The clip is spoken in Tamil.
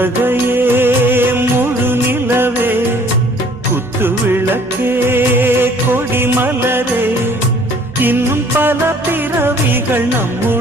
புன்னகையே முழு நிலவே குத்து விளக்கே கொடிமலரே இன்னும் பல பிறவிகள் நம்முடைய